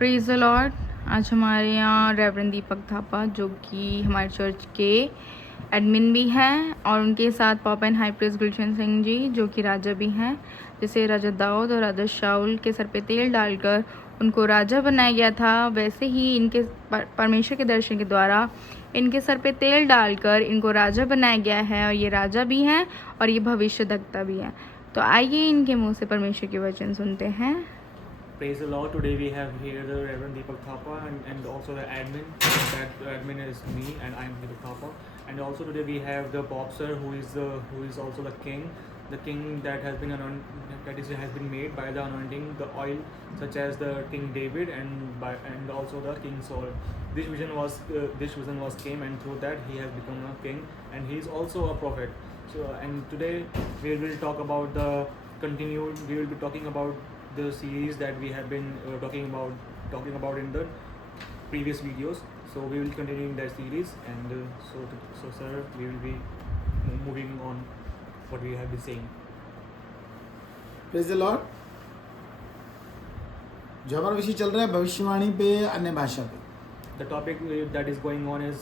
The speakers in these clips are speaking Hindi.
Praise the Lord. आज हमारे यहाँ रेवरेंड दीपक थापा जो कि हमारे चर्च के एडमिन भी हैं और उनके साथ पॉपन हाई प्रेस गुलशन सिंह जी जो कि राजा भी हैं। जैसे राजा दाऊद और राजा शाउल के सर पे तेल डालकर उनको राजा बनाया गया था, वैसे ही इनके परमेश्वर के दर्शन के द्वारा इनके सर पे तेल डालकर इनको राजा बनाया गया है और ये राजा भी हैं और ये भविष्यद्वक्ता भी हैं। तो आइए इनके मुँह से परमेश्वर के वचन सुनते हैं। Praise the Lord. Today we have here the Reverend Deepak Thapa and also the admin. That admin is me and I am Deepak Thapa. And also today we have the Bob sir who is also the king that has been has been made by the anointing, the oil, such as the King David and also the King Saul. This vision was came, and through that he has become a king, and he is also a prophet. So and today we will talk about we will be talking about the series that we have been talking about in the previous videos. So we will continue in that series, and so sir, we will be moving on what we have been saying. Praise the Lord. जो हमारा विषय चल रहा है भविष्यवाणी पे, अन्य भाषा पे। The topic that is going on is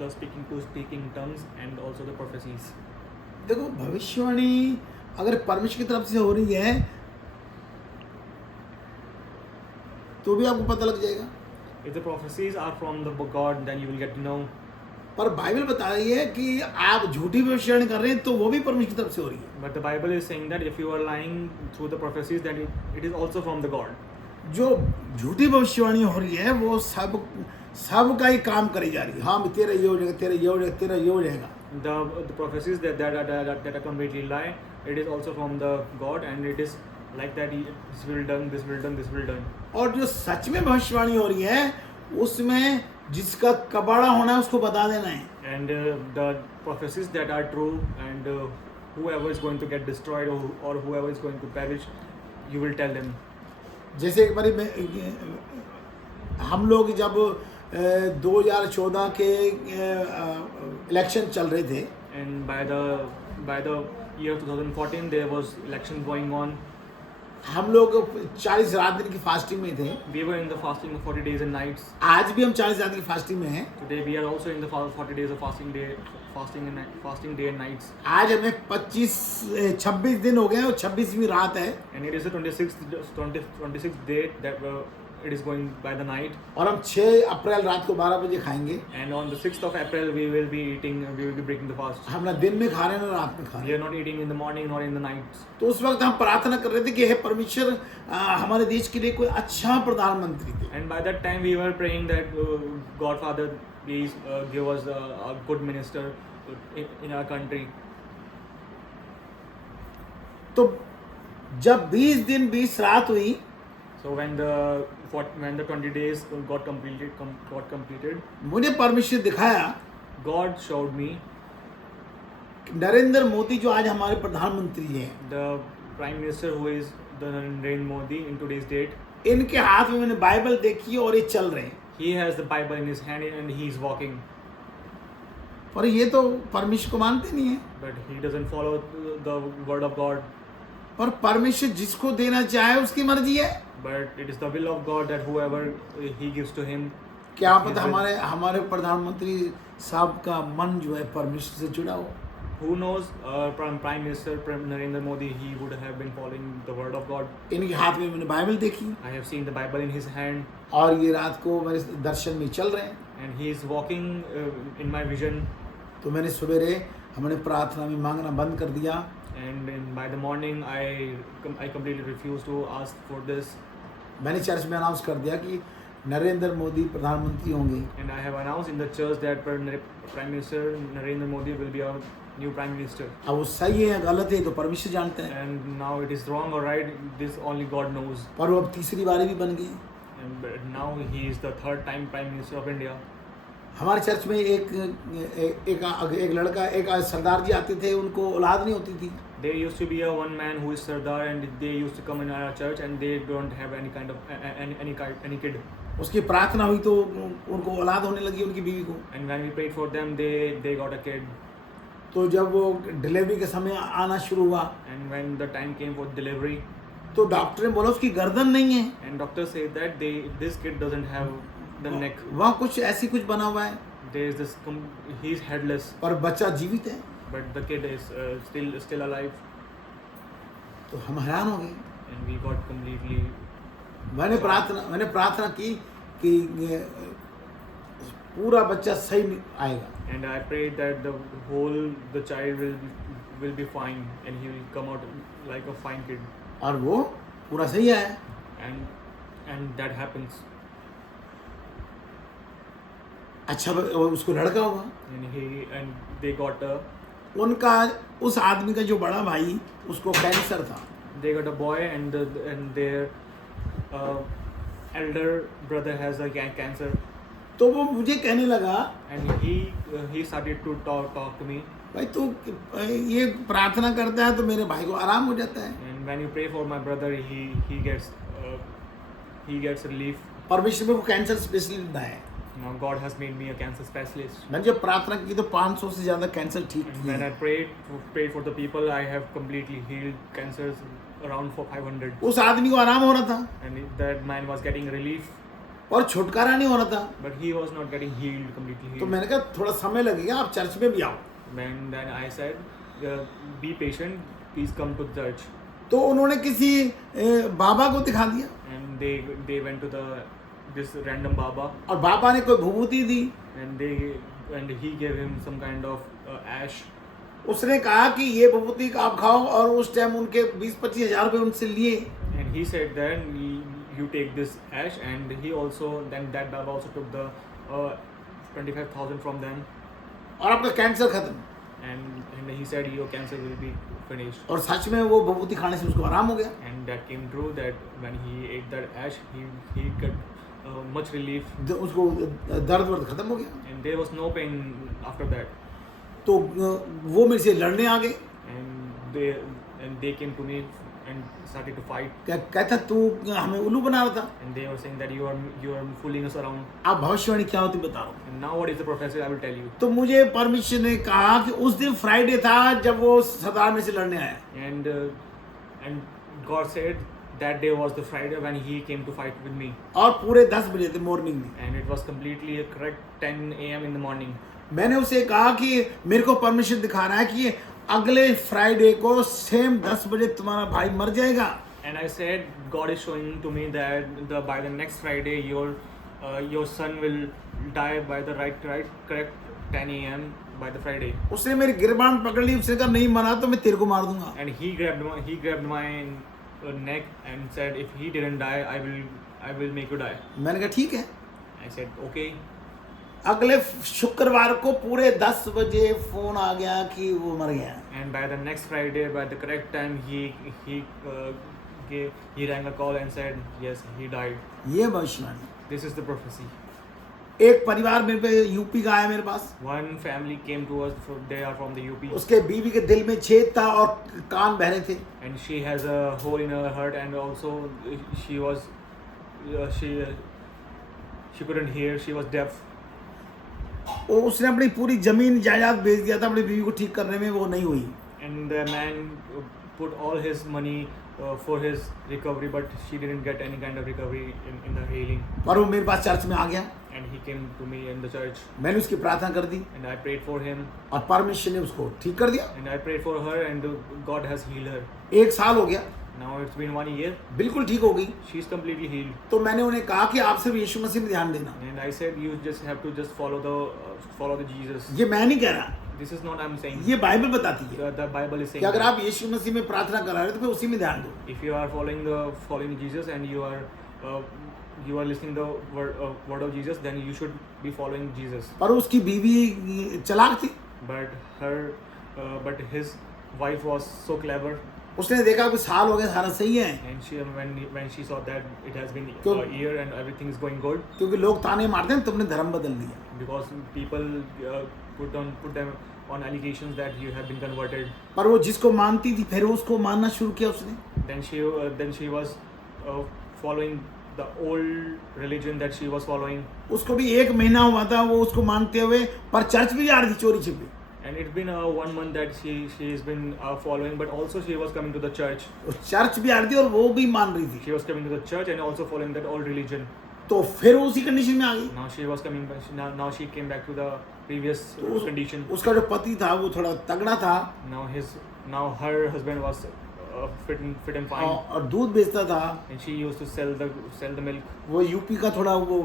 the speaking tongues and also the prophecies. देखो, भविष्यवाणी अगर परमेश्वर की तरफ से हो रही है तो भी आपको पता लग जाएगा। If the prophecies are from the God, then you will get to know. पर बाइबल बता रही है कि आप झूठी भविष्यवाणी कर रहे हैं तो वो भी परमेश्वर की तरफ से हो रही है। But the Bible is saying that if you are lying through the prophecies, then it is also from the God. जो झूठी भविष्यवाणी हो रही है वो सब का ही काम करी जा रही है। हाँ, तेरा ये हो जाएगा, तेरा ये हो जाएगा, तेरा ये हो जाएगा। The prophecies that are completely lie, it is also from the God, and it is like that. This will done, this will done, this will done. और जो सच में भविष्यवाणी हो रही है उसमें जिसका कबाड़ा होना है उसको बता देना है। And the prophecies that are true, and whoever is going to get destroyed or whoever is going to perish, you will tell them. जैसे एक बारी हम लोग जब 2014 के इलेक्शन चल रहे थे, And by the year 2014 there was election going on. हम लोग 40 रात दिन की फास्टिंग में थे। We were in the fasting of 40 days and nights. आज भी हम 40 रात की फास्टिंग में हैं। Today we are also in the 40 days of fasting day and nights. आज हमें 26 दिन हो गए और 26वीं रात है। And it is the 26th day that it is going by the night. और हम 6 अप्रैल रात को 12 बजे खाएंगे। And on the 6th of April we will be breaking the fast. हम ना दिन में खा रहे हैं ना रात में खा रहे We हैं। are not eating in the morning nor in the nights. तो उस वक्त हम प्रार्थना कर रहे थे कि हे परमेश्वर, हमारे देश के लिए कोई अच्छा प्रधानमंत्री दे। And by that time we were praying that God Father, please give us a good minister in our country. तो जब 20 दिन 20 रात हुई, So when the 20 days got completed, मुझे परमेश्वर दिखाया God showed me Narendra Modi जो आज हमारे प्रधानमंत्री हैं, the Prime Minister who is the Narendra Modi in today's date. इनके हाथ में मैंने बाइबल देखी और ये चल रहे हैं। He has the Bible in his hand and he is walking, और ये तो परमेश्वर को मानते नहीं है। but he doesn't follow the word of God. पर परमेश्वर जिसको देना चाहे उसकी मर्जी है। But it is the will of God that whoever he gives to him. क्या पता हमारे प्रधानमंत्री साहब का मन जो है परमेश्वर से जुड़ा हो। Who knows, Prime Minister Narendra Modi, he would have been following the word of God. इनके हाथ में मैंने बाइबल देखी I have seen the Bible in his hand, और ये रात को मेरे दर्शन में चल रहे हैं। and he is walking in my vision. तो मैंने सवेरे हमने प्रार्थना में मांगना बंद कर दिया। And by the morning, I completely refused to ask for this. मैंने चर्च में अनाउंस कर दिया कि नरेंद्र मोदी प्रधानमंत्री होंगे। And I have announced in the church that Prime Minister Narendra Modi will be our new Prime Minister. अब वो सही है या गलत है तो परमेश्वर जानते हैं। And now it is wrong or right, this only God knows. पर वो अब तीसरी बारी भी बन गई। But now he is the third time Prime Minister of India. हमारे चर्च में एक लड़का, एक सरदार जी आते थे, उनको औलाद नहीं होती थी। There used to be one man who is Sardar, and they used to come in our church, and they don't have any kind of any kid. उसकी प्रार्थना हुई तो उनको औलाद होने लगी, उनकी बीवी को। And when we prayed for them, they got a kid. तो जब वो डिलीवरी के समय आना शुरू हुआ, And when the time came for delivery, तो डॉक्टर ने बोला उसकी गर्दन नहीं है, and doctor said that this kid doesn't have the neck. वहाँ कुछ ऐसी कुछ बना हुआ है, There is this he's headless, पर बच्चा जीवित है। but the kid is still alive, तो हम हैरान हो गए। and we got completely. मैंने प्रार्थना की कि पूरा बच्चा सही आएगा, And I prayed that the child will be fine and he will come out like a fine kid, और वो पूरा सही आया। and that happens. अच्छा, उसको लड़का हुआ। And they got उनका उस आदमी का जो बड़ा भाई, उसको कैंसर था। a boy, and their elder brother has a cancer, तो वो मुझे कहने लगा, and he started to talk to me. भाई तू ये प्रार्थना करता है तो मेरे भाई को आराम हो जाता है। And when you pray for my brother, he gets relief. परमेश्वर मेरे को कैंसर स्पेशलिस्ट है। Now God has made me a cancer specialist. मैंने जब प्रार्थना की तो 500 से ज्यादा कैंसर ठीक And when I किए। prayed for the people, I have completely healed cancers around for 500. उस आदमी को आराम हो रहा था And that man was getting relief, और छुटकारा नहीं हो रहा था। but he was not getting healed, completely तो healed. मैंने कहा थोड़ा समय लगेगा, आप चर्च में भी आओ। Then I said, be patient, please come to the church. तो उन्होंने किसी बाबा को दिखा दिया And they went to this random Baba, और बाबा ने कोई भभूति दी। and he gave him some kind of ash. उसने कहा कि ये भभूति आप खाओ, और उस टाइम उनके 20-25 हज़ार रुपये उनसे लिए। And he said then you take this ash, and then that Baba also took the 25,000 from them, और आपका कैंसर खत्म। and he said your cancer will be finished. और सच में वो भभूति खाने से उसको आराम हो गया। And that came true, that when he ate that ash, he got much relief, उसको दर्द खत्म हो गया। and there was no pain after that. तो वो मेरे से लड़ने आ गए। And they came to me and started to fight, कहता तू हमें उल्लू बना रहा था। and they were saying that you are fooling us around. आप भविष्यवाणी क्या होती बता रहा हूँ। And now what is the prophecy? I will tell you. तो मुझे परमेश्वर ने कहा कि उस दिन फ्राइडे था जब वो सरदार में से लड़ने आया। And God said that day was the Friday when he came to fight with me, और पूरे 10 बजे थे मॉर्निंग में। and it was completely a correct 10 a.m. in the morning. मैंने उसे कहा कि मेरे को परमेश्वर दिखा रहा है कि अगले फ्राइडे को सेम 10 बजे तुम्हारा भाई मर जाएगा। And I said, God is showing to me that by the next Friday your son will die by the correct 10 a.m. by the Friday. उसने मेरी गिरबान पकड़ ली, उसने कहा नहीं मरा तो मैं तेरे को मार दूंगा। And he grabbed my neck and said, if he didn't die, I will make you die. मैंने कहा ठीक है। I said, okay. अगले शुक्रवार को पूरे 10 बजे फोन आ गया कि वो मर गया। And by the next Friday, by the correct time, he rang a call and said, yes, he died. ये भविष्यवाणी। This is the prophecy. एक परिवार मेरे पे यूपी का आया मेरे पास। One family came to us. They are from the UP. उसके बीवी के दिल में छेद था और कान बहरे थे। And she has a hole in her heart, and also she couldn't hear. She was deaf. उसने अपनी पूरी जमीन जायदाद बेच दिया था अपनी बीवी को ठीक करने में, वो नहीं हुई। And the man put all his money for his recovery, but she didn't get any kind of recovery in the healing. पर वो मेरे पास चर्च में आ गया। And he came to me in the church. मैंने उसकी प्रार्थना कर दी And I prayed for him. और परमेश्वर ने उसको ठीक कर दिया। And I prayed for her, and God has healed her. 1 साल हो गया, Now it's been 1 year. बिल्कुल ठीक हो गई। She's completely healed. तो मैंने उन्हें कहा कि आप सिर्फ यीशु मसीह में ध्यान देना। And I said, you just have to follow the Jesus. ये मैं नहीं कह रहा, This is not I'm saying. ये बाइबल बताती है The Bible is saying कि अगर that आप यीशु मसीह में प्रार्थना कर रहे हो तो फिर उसी में ध्यान दो। if you are following Jesus, and you are listening the word of Jesus, then you should be following Jesus. पर उसकी बीवी चालाक थी। But his wife was so clever, उसने देखा कि साल हो गया, सारा सही है, and when she saw that it has been क्यों? a year and everything is going good, क्योंकि लोग ताने मारते हैं तुमने धर्म बदल दिया। because people put them on allegations that you have been converted. पर वो जिसको मानती थी फिर उसको मानना शुरू किया उसने। Then she was following the old religion that she was following. उसको भी 1 महीना हुआ था वो उसको मानते हुए, पर चर्च भी जा रही थी चोरी छिपे। And it's been 1 month that she's been following, but also she was coming to the church. वो चर्च भी आ रही थी और वो भी मान रही थी, She was coming to the church and also following that old religion. तो फिर वो उसी कंडीशन में आ गई। Now she was coming back. Now she came back to the previous तो condition. उसका जो पति था वो थोड़ा तगड़ा था Now her husband was fit and fine, और दूध बेचता था, and she used to sell the milk. वो यूपी का थोड़ा वो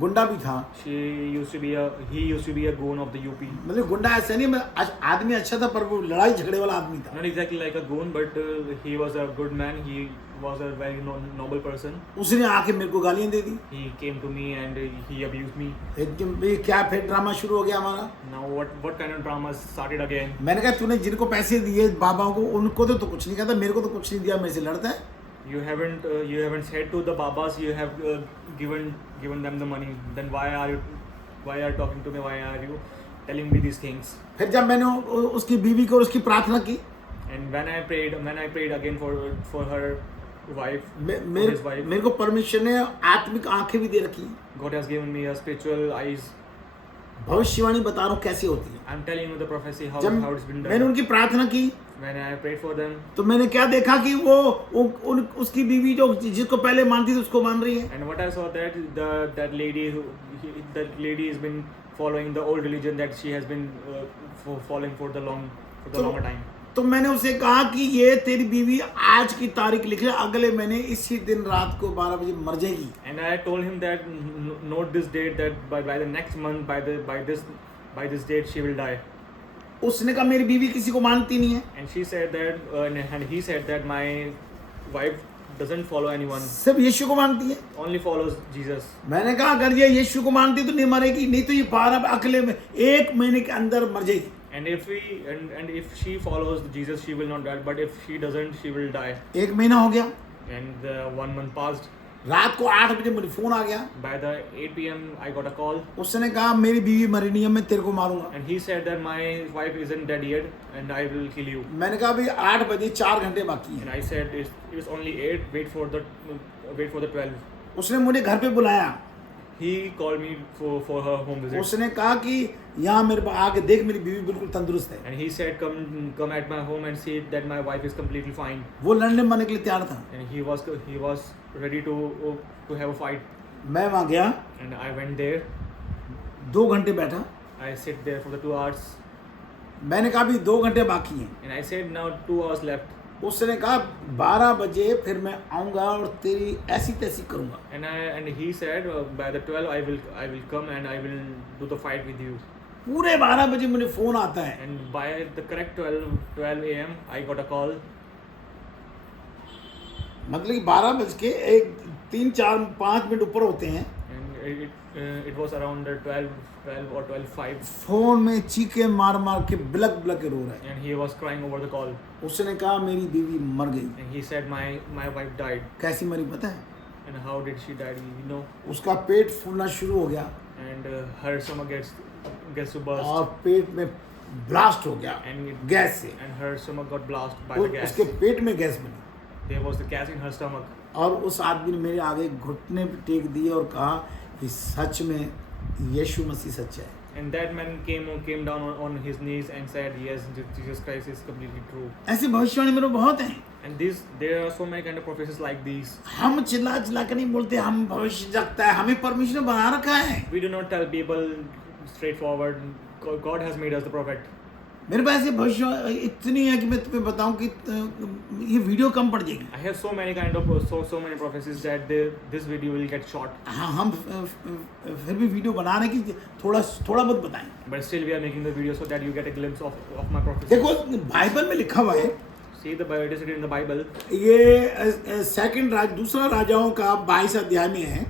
गुंडा भी था। He used to be a goon of the UP. मतलब गुंडा ऐसा नहीं, आदमी अच्छा था पर वो लड़ाई झगड़े वाला आदमी था। Not exactly like a goon, but he was a good man. He was a very noble person. उसने आके मेरे को गालियां दे दी। He came to me and he abused me. एकदम ये क्या फिर ड्रामा शुरू हो गया हमारा। Now what kind of drama started again? मैंने कहा तूने जिनको पैसे दिए बाबाओं को, उनको तो कुछ नहीं कहता, मेरे को तो कुछ नहीं दिया, मेरे से लड़ता है। You haven't said to the babas, you have given them the money. Then why are you talking to me? Why are you telling me these things? फिर जब मैंने उसकी बीवी को उसकी प्रार्थना की, And when I prayed again for her wife, his wife, मेरे को परमेश्वर ने आत्मिक आंखें भी दे रखी। God has given me a spiritual eyes. भविष्यवाणी बता रहा हूँ कैसे होती है। I'm telling you the prophecy how जब it's been मैंने done. उनकी प्रार्थना की When I prayed for them, तो मैंने क्या देखा कि वो उसकी बीवी जो जिसको पहले मानती थी उसको मान रही है। and what I saw that that lady has been following the old religion that she has been following for the longer time. तो मैंने उसे कहा कि ये तेरी बीवी आज की तारीख लिख ले, अगले महीने इसी दिन रात को 12 बजे मर जाएगी। And I told him that note this date, that by the next month, by this date she will die. उसने कहा मेरी बीवी किसी को मानती नहीं है। And she said that and he said that my wife doesn't follow anyone, सिर्फ यीशु को मानती है। only follows Jesus. मैंने कहा अगर ये यीशु को मानती तो नहीं मरेगी, नहीं तो ये 12 अगले में 1 महीने के अंदर मर जाएगी। And if she follows Jesus, she will not die. But if she doesn't, she will die. 1 महीना हो गया, And 1 month passed. रात को 8 बजे मुझे फोन आ गया। By the 8 p.m. I got a call. उसने कहा मेरी बीवी मरी नहीं है, मैं तेरे को मारूंगा। And he said that my wife isn't dead yet, and I will kill you. मैंने कहा भाई 8 बजे 4 घंटे बाकी And है। I said it's only 8. Wait for the 12. उसने मुझे घर पे बुलाया, He called me for her home visit. उसने कहा कि यहाँ मेरे पास आके देख, मेरी बीवी बिल्कुल तंदुरुस्त है। And he said come at my home and see that my wife is completely fine. वो लड़ने मरने के लिए तैयार था। And he was ready to have a fight. मैं वहाँ गया, And I went there. 2 घंटे बैठा। I sit there for the 2 hours. मैंने कहा अभी 2 घंटे बाकी हैं। And I said now 2 hours left. उसने कहा 12 बजे फिर मैं आऊँगा और तेरी ऐसी तैसी करूँगा। And he said by the 12 I will come and I will do the fight with you. पूरे 12 बजे मुझे फोन आता है। And by the correct 12 a.m. I got a call. मतलब कि 12 बज के 3, 4, 5 मिनट ऊपर होते हैं। And it was around 12 or 12:05. Phone में चीखे मार मार के बिलक बिलक के रो रहा है। And he was crying over the call. उसने कहा मेरी बीवी मर गई। And he said my wife died. कैसी मरी पता है? And how did she die? You know. उसका पेट फूलना शुरू हो गया And her stomach gets to burst. और पेट में ब्लास्ट हो गया And गैस से। and her stomach got blasted by the gas. उसके पेट में गैस बनी There was the gas in her stomach. और उस आदमी ने मेरे आगे घुटने पे टेक दिए और कहा कि सच में यीशु मसीह सच है। And that man came down on his knees and said, yes, Jesus Christ is completely true. ऐसी भविष्यवाणी मेरे बहुत हैं। And there are so many kind of prophecies like these. हम चिल्ला चिल्ला कर नहीं बोलते हम भविष्य जगता है, हमें परमेश्वर ने बना रखा है। We do not tell people straightforward. God has made us the prophet. मेरे पास ये भविष्य इतनी है कि मैं तुम्हें बताऊं कि ये वीडियो कम पड़ जाएगी। I have so many kind of so many prophecies that this video will get short. हाँ, हम फिर भी वीडियो बना रहे हैं कि थोड़ा बहुत बताएं। But still we are making the video so that you get a glimpse of my prophecies. देखो बाइबल में लिखा हुआ है, See the Bible, it is written in the Bible. ये दूसरा राजाओं का 22 अध्याय में है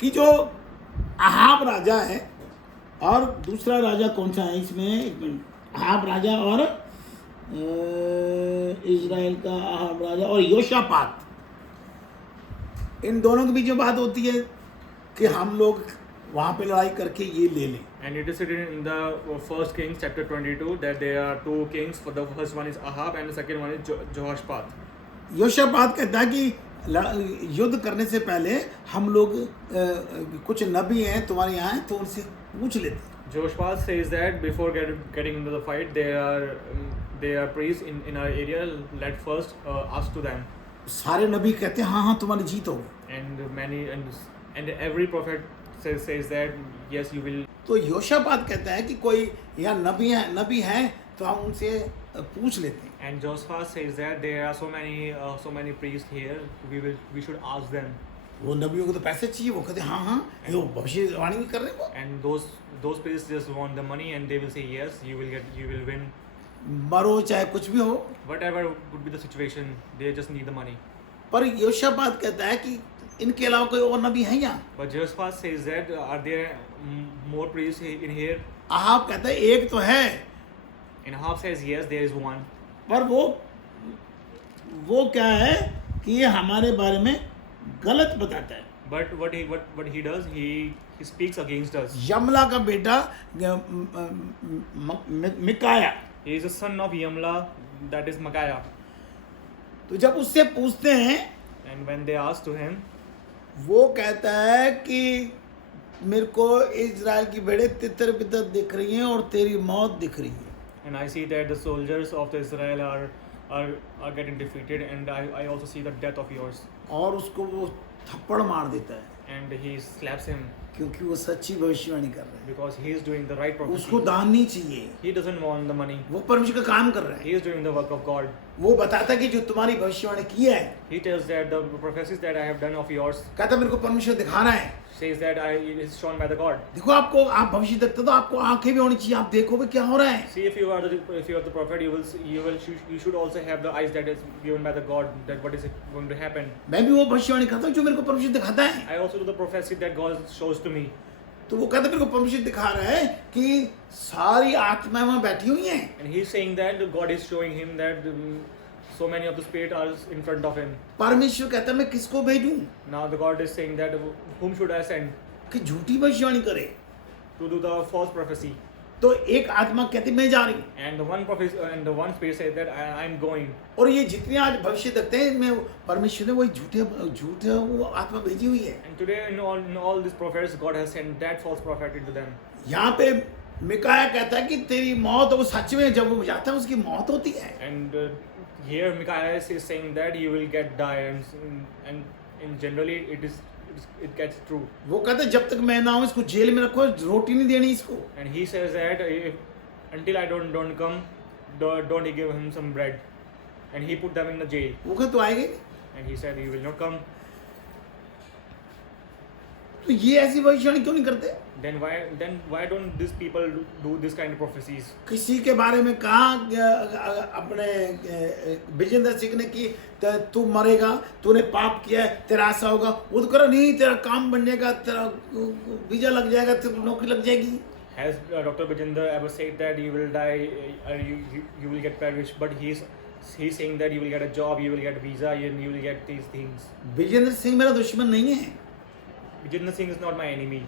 कि जो अहाब राजा है और दूसरा राजा कौन सा है इसमें, एक मिनट, अहाब राजा और इजराइल का अहाब राजा और योशापात, इन दोनों के बीच में बात होती है कि हम लोग वहाँ पे लड़ाई करके ये ले लें। And it is written in the First Kings chapter 22 that there are 2 kings. For the first one is Ahab and the second one is Jehoshaphat. योशापात कहता है कि युद्ध करने से पहले हम लोग कुछ नबी हैं तुम्हारे यहाँ हैं तो उनसे पूछ लेते। Joshua says that before getting into the fight, there are priests in our area. Let first ask to them. सारे नबी कहते हैं हाँ हाँ तुम्हारी जीत होगी। And every prophet says that yes, you will. तो योशापात कहता है कि कोई यहाँ नबी हैं तो हम उनसे पूछ लेते हैं। And Joshua says that there are so many priests here. We should ask them. वो नबियों को तो पैसे चाहिए, वो कहते हैं हाँ हाँ ये वो भविष्यवाणी भी कर रहे हैं वो। And those priests just want the money and they will say yes, you will win. मरो चाहे कुछ भी हो। Whatever would be the situation, they just need the money. पर योशापात कहता है कि इनके अलावा कोई और नबी है यहाँ। But Joshua says that are there more priests in here? आप कहता है एक तो है, And Ahab says yes, there is one. पर वो क्या है कि ये हमारे बारे में गलत बताता है। But what he does, he speaks against us. यमला का बेटा मिकाया, He is the son of Yamla, that is Micaiah. तो जब उससे पूछते हैं And when they ask to him, वो कहता है कि मेरे को इजराइल की भेड़ें तितर बितर दिख रही हैं और तेरी मौत दिख रही है। and I see that the soldiers of the Israel are getting defeated, and I also see the death of yours. और उसको वो थप्पड़ मार देता है And he slaps him क्योंकि वो सच्ची भविष्यवाणी कर रहा है। because he is doing the right prophecy. उसको दान नहीं चाहिए, He doesn't want the money. वो परमेश्वर का काम कर रहा है। He is doing the work of God. वो बताता है कि जो तुम्हारी भविष्यवाणी की है, He tells that the prophecies that I have done of yours, कहता मेरे को परमेश्वर दिखा रहा है। says that it is shown by the God. देखो आपको, आप भविष्य देखते हो तो आपको आंखें भी होनी चाहिए, आप देखो भी क्या हो रहा है। See, if you are the prophet, you should also have the eyes that is given by the God, that what is going to happen. मैं भी वो भविष्यवाणी करता हूँ जो मेरे को परमेश्वर दिखाता है। I also do the prophecy that God shows to me. तो वो कहता मेरे को परमेश्वर दिखा रहा है कि सारी आत्माएं वहां बैठी हुई हैं। And he is saying that God is showing him that so many of the spirit are in front of him. परमेश्वर कहता मैं किसको भेजूं Now the God is saying that whom should I send कि झूठी भविष्यवाणी करे। to do the false prophecy? तो एक आत्मा कहती मैं जा रही हूँ, And the one spirit says that I am going. और ये जितने आज भविष्य देखते हैं इनमें परमेश्वर ने वही झूठे वो आत्मा भेजी हुई है। And today in all these prophets, God has sent that false prophet into them. यहाँ पे मिकाया कहता है कि तेरी मौत, वो सच में जब वो जाता है उसकी मौत होती है। And here Micaiah is saying that you will get die, and in generally it gets true. वो कहता है जब तक मैं ना हूँ इसको जेल में रखो, रोटी नहीं देनी इसको। And he says that until I don't come, don't give him some bread. And he put them in the jail. वो कहता तो आएगा ही नहीं। And he said he will not come. तो ये ऐसी भविष्यवाणी क्यों नहीं करते? Then why don't these people do this kind of prophecies? किसी के बारे में कहा अपने विजेंद्र सिंह ने कि तू मरेगा, तूने पाप किया है, तेरा ऐसा होगा, वो तो करो नहीं, तेरा काम बन जाएगा, तेरा वीजा लग जाएगा, तेरी नौकरी लग जाएगी। Has Dr. Vijender ever said that you will die, you will get perished? But he's saying that you will get a job, you will get visa, and you will get these things. Vijendra Singh मेरा दुश्मन नहीं है, Vijender Singh is not my enemy.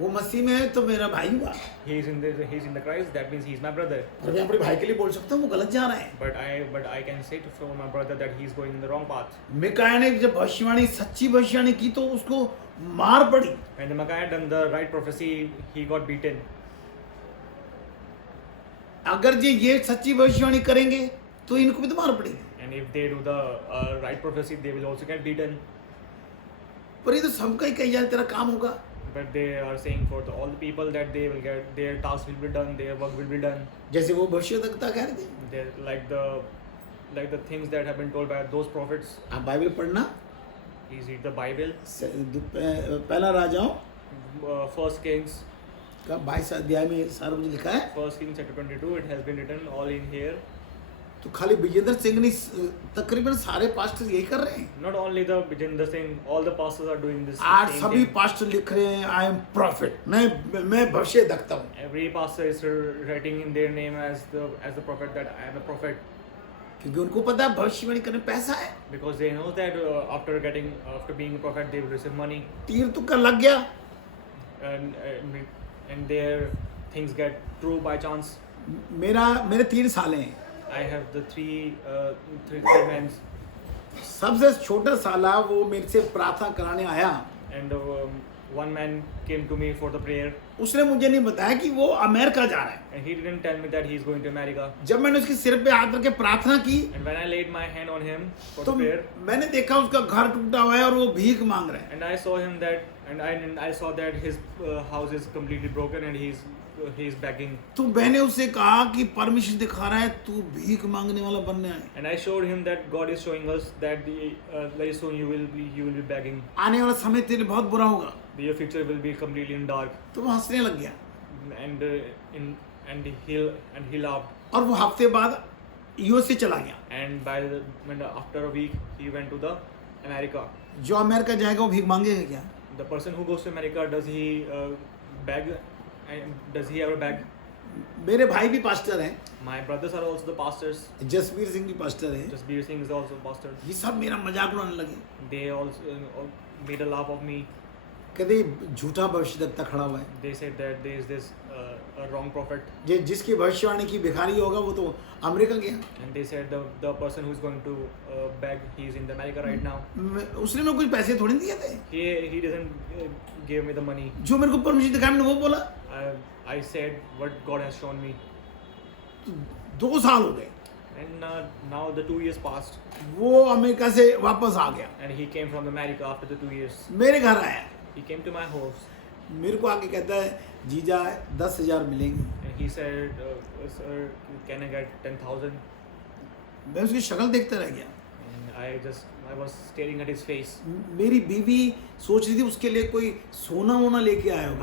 वो मसीह में है तो मेरा भाई हुआ। He is in the Christ. That means he is my brother. और मैं अपने भाई के लिए बोल सकता हूँ वो gलत जा रहा है। But I can say to my brother that he is going in the wrong path. मिकाया ने जब भविष्यवाणी, सच्ची भविष्यवाणी की तो उसको मार पड़ी। When Micaiah done the right prophecy, he got beaten. अगर ये सच्ची भविष्यवाणी करेंगे तो इनको भी तो मार पड़ेगी। And if they do the right prophecy, they will also get beaten. पर ये तो सबका ही कही जाए तेरा काम होगा। But they are saying for all the people that they will get, their task will be done, their work will be done. जैसे वो भविष्यवक्ता कह रहे थे, They're like the things that have been told by those prophets. आप बाइबल पढ़ना, Please read the Bible. पहला राजाओं First Kings का 22 अध्याय में सारा कुछ लिखा है। 1 Kings chapter 22. It has been written all in here. तो खाली विजेंद्र सिंह नहीं, तकरीबन सारे पास्टर यही कर रहे हैं। Not only the Vijender Singh, all the pastors are doing this. आज same सभी thing. पास्टर लिख रहे हैं आई एम प्रॉफिट, मैं भविष्य देखता हूँ। Every pastor is writing in their name as the prophet that I am a prophet. क्योंकि उनको पता है भविष्यवाणी करने पैसा है। Because they know that after being a prophet, they will receive money, तीर तुक्का लग गया, and their things get true by chance. मेरे 3 साले हैं। I have the three men, सबसे छोटा साला वो मेरे से प्रार्थना कराने आया। and one man came to me for the prayer. उसने मुझे नहीं बताया कि वो अमेरिका जा रहा है। and he didn't tell me that he's going to America. जब मैंने उसके सिर पे हाथ रख के प्रार्थना की And when I laid my hand on him for तो the prayer, मैंने देखा उसका घर टूटा हुआ है और वो भीख मांग रहा है। and I saw him that, and I saw that his house is completely broken and he's begging. तो मैंने उससे कहा कि परमेश्वर दिखा रहा है तू भीख मांगने वाला बनने आए। And I showed him that God is showing us that very soon you will be begging. आने वाला समय तेरे बहुत बुरा होगा। Your future will be completely in dark. तो वो हंसने लग गया And he laughed. और वो हफ्ते बाद यूएसए चला गया। And after a week he went to the America. जो अमेरिका जाएगा वो भीख मांगेगा क्या? The person who goes to America, does he beg? And does he ever beg? मेरे भाई भी पास्टर हैं। My brothers are also the pastors. Jasvir Singh भी पास्टर है। Jasbir Singh is also a pastor. ये सब मेरा मजाक उड़ाने लगे। They also made a laugh of me. कहते झूठा भविष्यवक्ता खड़ा हुआ है। They said that there is this a wrong prophet. जिसकी भविष्यवाणी की भिखारी होगा वो तो अमेरिका गया। And they said the person who is going to beg, he is in America right now. उसने मेरे को कुछ पैसे थोड़ी दिए थे। He doesn't give me the money. जो मेरे को परमेश्वर दिखाया मैंने वो बोला। I said what God has shown me. 2 साल हो गए। And now the 2 years passed. वो अमेरिका से वापस आ गया। And he came from America after the 2 years. मेरे घर आया। He came to my house. मेरे को आके कहता है जीजा 10,000 मिलेंगे। And he said, sir, can I get 10,000? मैं उसकी शक्ल देखता रह गया। And I was staring at his face. मेरी बीवी सोच रही थी उसके लिए कोई सोना वोना लेके आया होगा।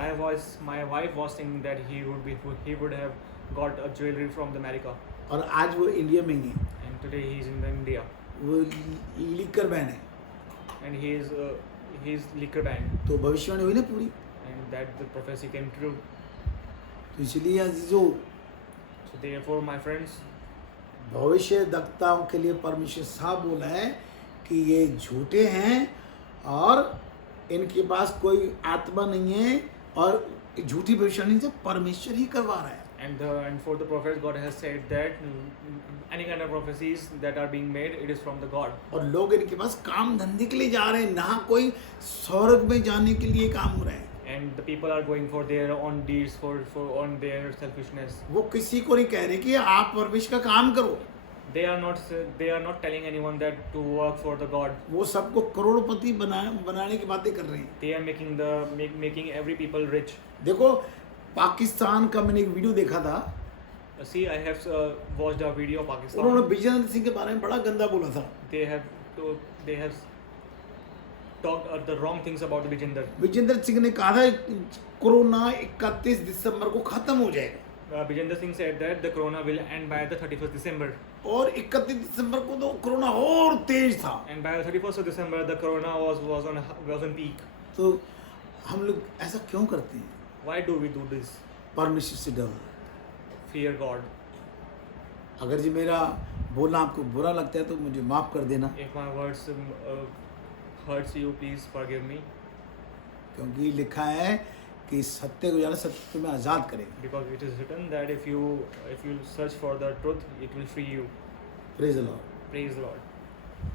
My wife was thinking that he would have got a jewelry from the America. और आज वो इंडिया में ही है। And today he is in India. वो लिकर बहन है। And he's liquor banned. तो भविष्यवाणी हुई ना पूरी। And that the prophecy came true. तो इसलिए अजीजों, So therefore, my friends, भविष्यवक्ताओं के लिए परमेश्वर साहब बोला है कि ये झूठे हैं और इनके पास कोई आत्मा नहीं है और झूठी भविष्यवाणी से परमेश्वर ही करवा रहा है। and for the prophets, God has said that any kind of prophecies that are being made, it is from the God. और लोग इनके पास काम धंधे के लिए जा रहे हैं, ना कोई स्वर्ग में जाने के लिए काम हो रहा है। And the people are going for their own deeds, for on their selfishness. वो किसी को नहीं कह रहे कि आप परमेश्वर का काम करो। They are not telling anyone that to work for the God. वो सबको करोड़पति बनाने की बातें कर रहे हैं। They are making every people rich. देखो पाकिस्तान का मैंने एक वीडियो देखा था। See, I have watched a video of Pakistan. उन्होंने विजेंद्र सिंह के बारे में बड़ा गंदा बोला था। They have talked the wrong things about the Vijender. Vijendra Singh ने कहा था कोरोना 31 दिसंबर को खत्म हो जाएगा। Vijender Singh said that the corona will end by the 31st December. और 31 दिसंबर को तो कोरोना और तेज था। And by the 31st of December, the corona was on peak. तो हम लोग ऐसा क्यों करते हैं? Why do we do this? परमेश्वर से डर। Fear God. अगर जी मेरा बोलना आपको बुरा लगता है तो मुझे माफ कर देना, If my words hurts you, please forgive me. क्योंकि लिखा है कि सत्य को जाने सत्य तुम्हें आज़ाद करेगा। Because it is written that if you search for the truth, it will free you. Praise the Lord. Praise the Lord.